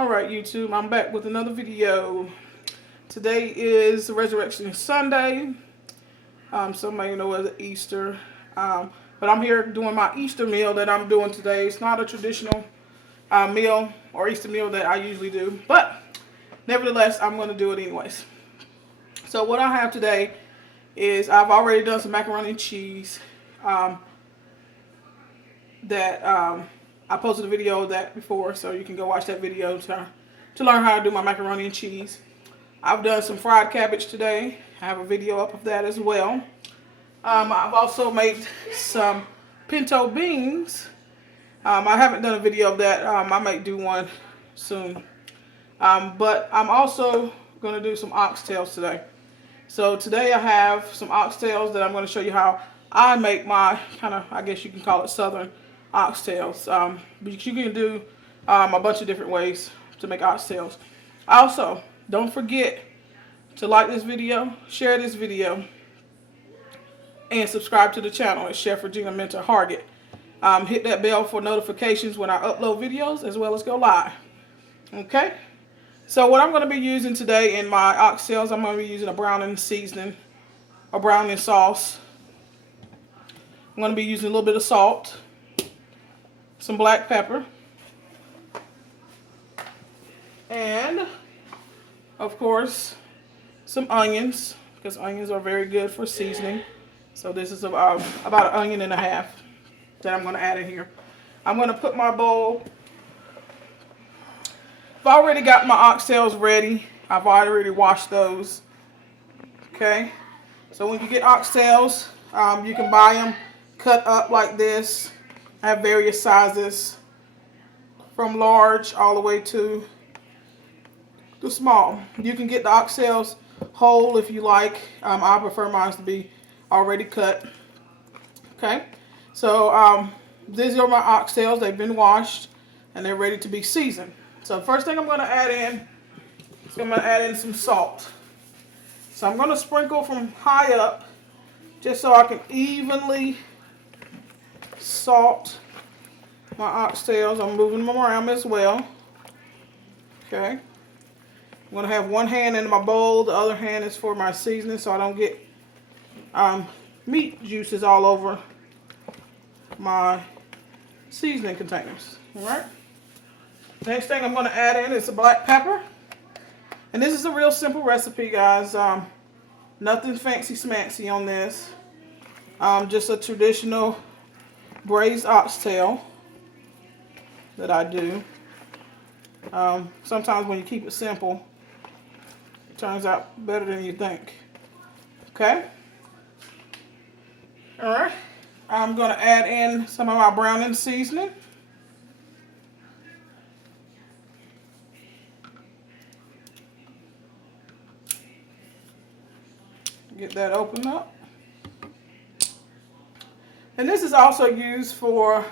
Alright YouTube, I'm back with another video. Today is Resurrection Sunday. Some may know as Easter. But I'm here doing my Easter meal that I'm doing today. It's not a traditional meal or Easter meal that I usually do. But nevertheless, I'm going to do it anyways. So what I have today is I've already done some macaroni and cheese. I posted a video of that before, so you can go watch that video to learn how to do my macaroni and cheese. I've done some fried cabbage today. I have a video up of that as well. I've also made some pinto beans. I haven't done a video of that. I might do one soon. But I'm also going to do some oxtails today. So today I have some oxtails that I'm going to show you how I make my kind of, I guess you can call it southern oxtails. But you can do a bunch of different ways to make oxtails. Also, don't forget to like this video, share this video, and subscribe to the channel at Chef Regina Minter-Hargett. Hit that bell for notifications when I upload videos as well as go live. Okay? So what I'm going to be using today in my oxtails, I'm going to be using a browning seasoning, a browning sauce. I'm going to be using a little bit of salt, some black pepper, and of course some onions, because onions are very good for seasoning. So this is about an onion and a half that I'm going to add in here. I'm going to put my bowl. I've already got my oxtails ready. I've already washed those. Okay, so when you get oxtails, you can buy them cut up like this. I have various sizes from large all the way to the small. You can get the oxtails whole if you like. I prefer mine to be already cut. Okay, so these are my oxtails. They've been washed and they're ready to be seasoned. So first thing I'm going to add in is I'm going to add in some salt. So I'm going to sprinkle from high up just so I can evenly salt my oxtails. I'm moving them around as well. Okay. I'm going to have one hand in my bowl. The other hand is for my seasoning so I don't get meat juices all over my seasoning containers. Alright. Next thing I'm going to add in is the black pepper. And this is a real simple recipe, guys. Nothing fancy smancy on this. Just a traditional braised oxtail that I do. Sometimes when you keep it simple, it turns out better than you think. Okay? Alright. I'm going to add in some of my browning seasoning. Get that opened up. And this is also used for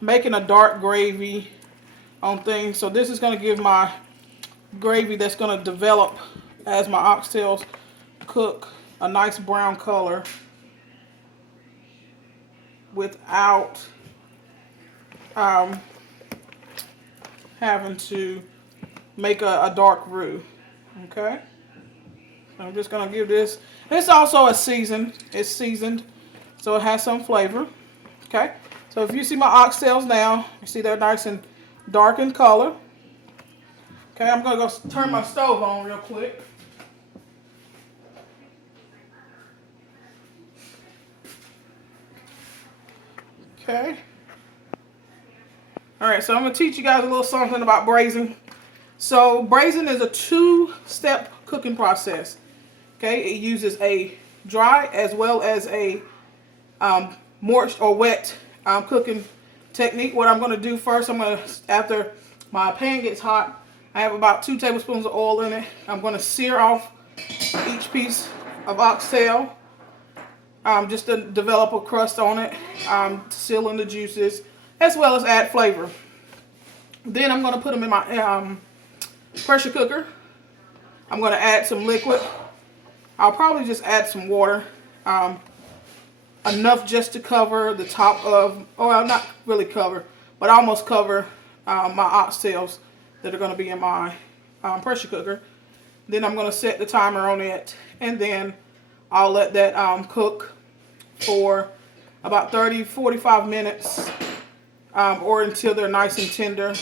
making a dark gravy on things. So this is going to give my gravy that's going to develop as my oxtails cook a nice brown color without having to make a dark roux. Okay. So I'm just going to give this. It's also a seasoned. It's seasoned. So it has some flavor. Okay. So if you see my oxtails now, you see they're nice and dark in color. Okay, I'm going to go turn my stove on real quick. Okay. Alright, so I'm going to teach you guys a little something about braising. So braising is a two-step cooking process. Okay, it uses a dry as well as a moist or wet cooking technique. What I'm going to do first, after my pan gets hot, I have about 2 tablespoons of oil in it. I'm going to sear off each piece of oxtail just to develop a crust on it, seal in the juices, as well as add flavor. Then I'm going to put them in my pressure cooker. I'm going to add some liquid. I'll probably just add some water. Enough just to cover the top of, or not really cover, but almost cover my oxtails that are going to be in my pressure cooker. Then I'm going to set the timer on it, and then I'll let that cook for about 30-45 minutes or until they're nice and tender,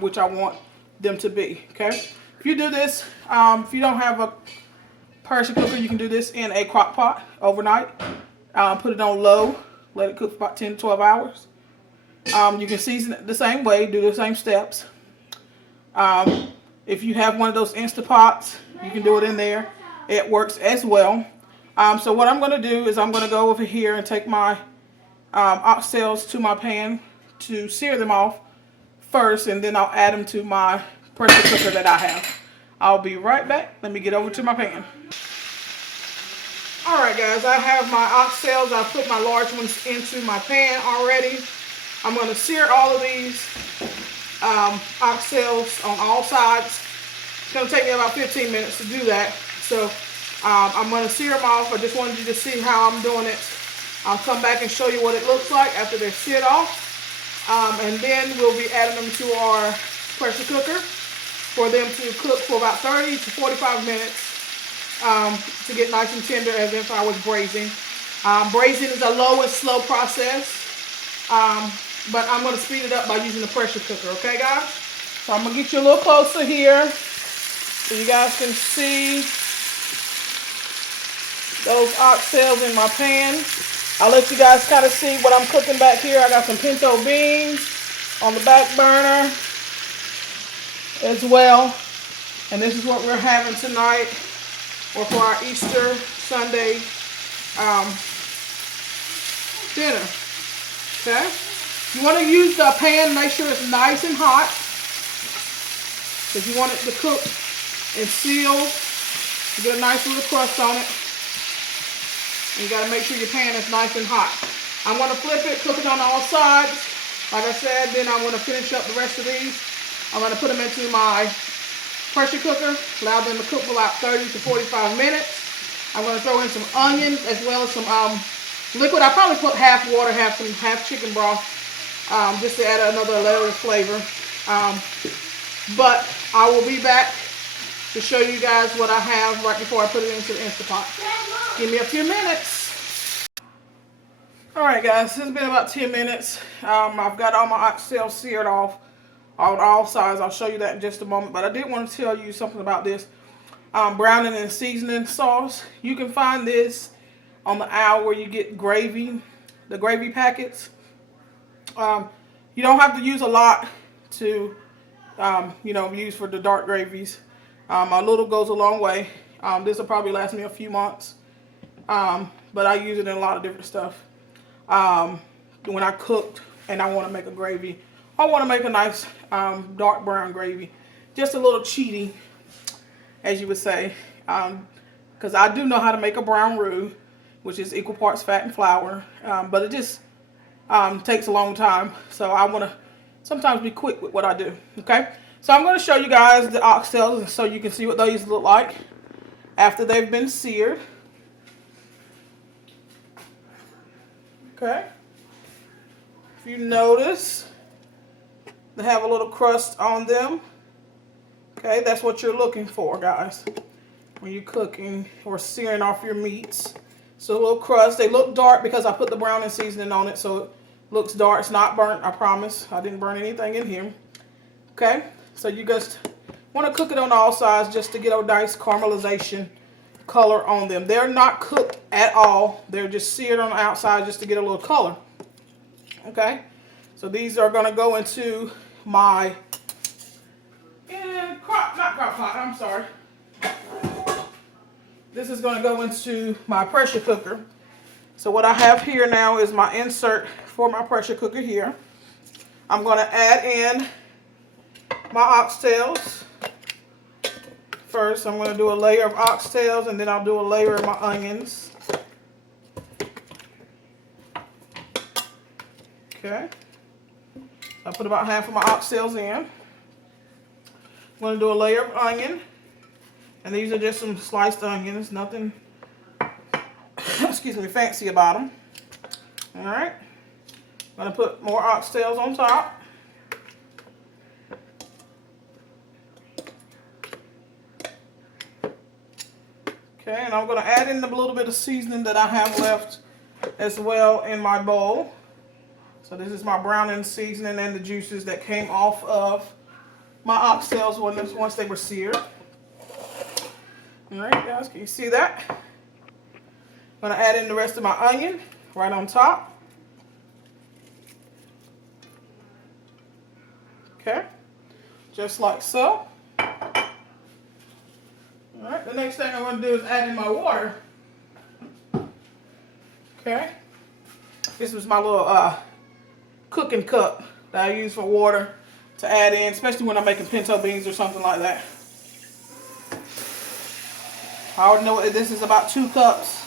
which I want them to be. Okay, if you do this, if you don't have a pressure cooker, you can do this in a crock pot overnight. Put it on low, let it cook for about 10 to 12 hours. You can season it the same way, do the same steps. If you have one of those Instant Pots, you can do it in there. It works as well. So what I'm going to do is I'm going to go over here and take my oxtails to my pan to sear them off first, and then I'll add them to my pressure cooker that I have. I'll be right back. Let me get over to my pan. Alright guys, I have my oxtails. I put my large ones into my pan already. I'm going to sear all of these oxtails on all sides. It's going to take me about 15 minutes to do that. So I'm going to sear them off. I just wanted you to see how I'm doing it. I'll come back and show you what it looks like after they're seared off. And then we'll be adding them to our pressure cooker for them to cook for about 30 to 45 minutes to get nice and tender as if I was braising. Braising is a low and slow process, but I'm going to speed it up by using the pressure cooker, okay guys? So I'm going to get you a little closer here so you guys can see those oxtails in my pan. I'll let you guys kind of see what I'm cooking back here. I got some pinto beans on the back burner as well. And this is what we're having tonight, or for our Easter Sunday dinner. Okay? You want to use the pan, make sure it's nice and hot, because you want it to cook and seal. You get a nice little crust on it. And you got to make sure your pan is nice and hot. I'm going to flip it, cook it on all sides. Like I said, then I'm going to finish up the rest of these. I'm going to put them into my pressure cooker, allow them to cook for about 30 to 45 minutes. I'm going to throw in some onions as well as some liquid. I probably put half water, half chicken broth, just to add another layer of flavor. But I will be back to show you guys what I have right before I put it into the Instant Pot. Give me a few minutes. Alright guys, it's been about 10 minutes. I've got all my oxtails seared off on all sides. I'll show you that in just a moment. But I did want to tell you something about this browning and seasoning sauce. You can find this on the aisle where you get gravy, the gravy packets. You don't have to use a lot to use for the dark gravies. A little goes a long way. This will probably last me a few months. But I use it in a lot of different stuff. When I cooked and I want to make a gravy, I want to make a nice dark brown gravy. Just a little cheaty, as you would say. Because I do know how to make a brown roux, which is equal parts fat and flour. But it just takes a long time. So I want to sometimes be quick with what I do. Okay? So I'm going to show you guys the oxtails so you can see what those look like after they've been seared. Okay. If you notice, they have a little crust on them. Okay, that's what you're looking for, guys, when you're cooking or searing off your meats. So a little crust. They look dark because I put the browning seasoning on it, so it looks dark. It's not burnt, I promise. I didn't burn anything in here. Okay, so you just want to cook it on all sides just to get a nice caramelization color on them. They're not cooked at all. They're just seared on the outside just to get a little color. Okay, so these are going to go into my crock pot. I'm sorry. This is going to go into my pressure cooker. So what I have here now is my insert for my pressure cooker here. I'm going to add in my oxtails. First, I'm going to do a layer of oxtails, and then I'll do a layer of my onions. Okay. I put about half of my oxtails in. I'm going to do a layer of onion. And these are just some sliced onions. Nothing, excuse me, fancy about them. Alright. I'm going to put more oxtails on top. Okay, and I'm going to add in a little bit of seasoning that I have left as well in my bowl. So this is my browning seasoning and the juices that came off of my oxtails once they were seared. All right, guys, can you see that? I'm going to add in the rest of my onion right on top. Okay, just like so. All right, the next thing I'm going to do is add in my water. Okay, this was my little cooking cup that I use for water to add in, especially when I'm making pinto beans or something like that. I already know this is about 2 cups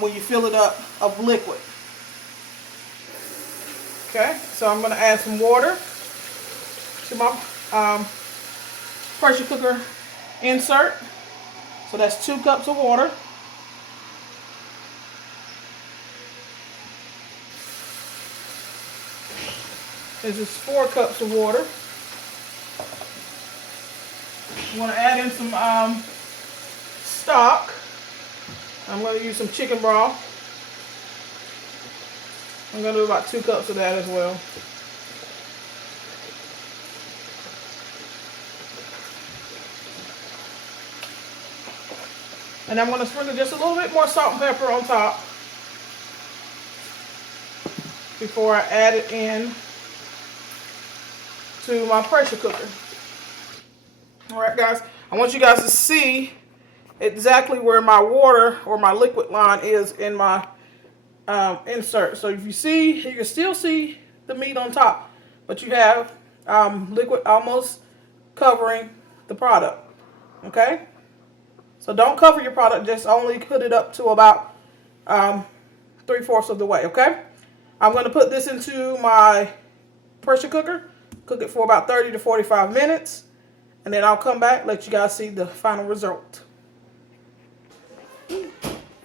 when you fill it up of liquid. Okay, so I'm going to add some water to my pressure cooker insert. So that's 2 cups of water. This is 4 cups of water. I'm going to add in some stock. I'm going to use some chicken broth. I'm going to do about 2 cups of that as well. And I'm going to sprinkle just a little bit more salt and pepper on top before I add it in to my pressure cooker. Alright guys, I want you guys to see exactly where my water or my liquid line is in my insert. So if you see, you can still see the meat on top, but you have liquid almost covering the product. Okay? So don't cover your product, just only put it up to about 3/4 of the way, okay? I'm going to put this into my pressure cooker, cook it for about 30 to 45 minutes, and then I'll come back, let you guys see the final result.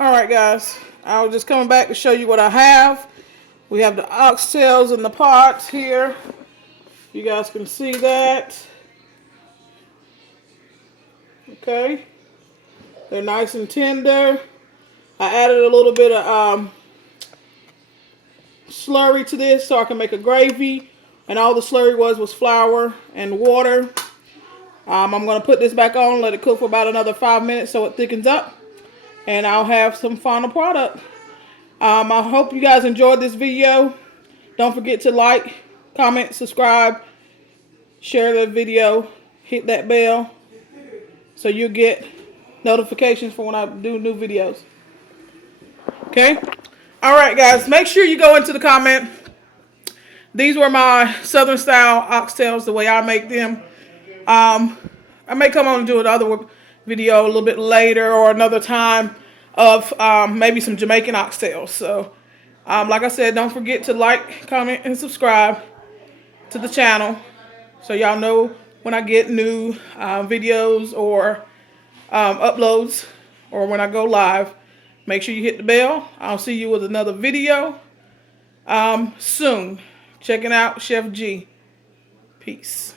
Alright guys, I was just coming back to show you what I have. We have the oxtails in the pot here. You guys can see that. Okay. They're nice and tender. I added a little bit of slurry to this so I can make a gravy. And all the slurry was flour and water. I'm going to put this back on, let it cook for about another 5 minutes so it thickens up. And I'll have some final product. I hope you guys enjoyed this video. Don't forget to like, comment, subscribe, share the video, hit that bell so you'll get notifications for when I do new videos. Okay? Alright guys, make sure you go into the comment. These were my southern style oxtails, the way I make them. I may come on and do another video a little bit later or another time of maybe some Jamaican oxtails. So like I said, don't forget to like, comment, and subscribe to the channel so y'all know when I get new videos or uploads or when I go live. Make sure you hit the bell. I'll see you with another video soon. Checking out Chef G. Peace.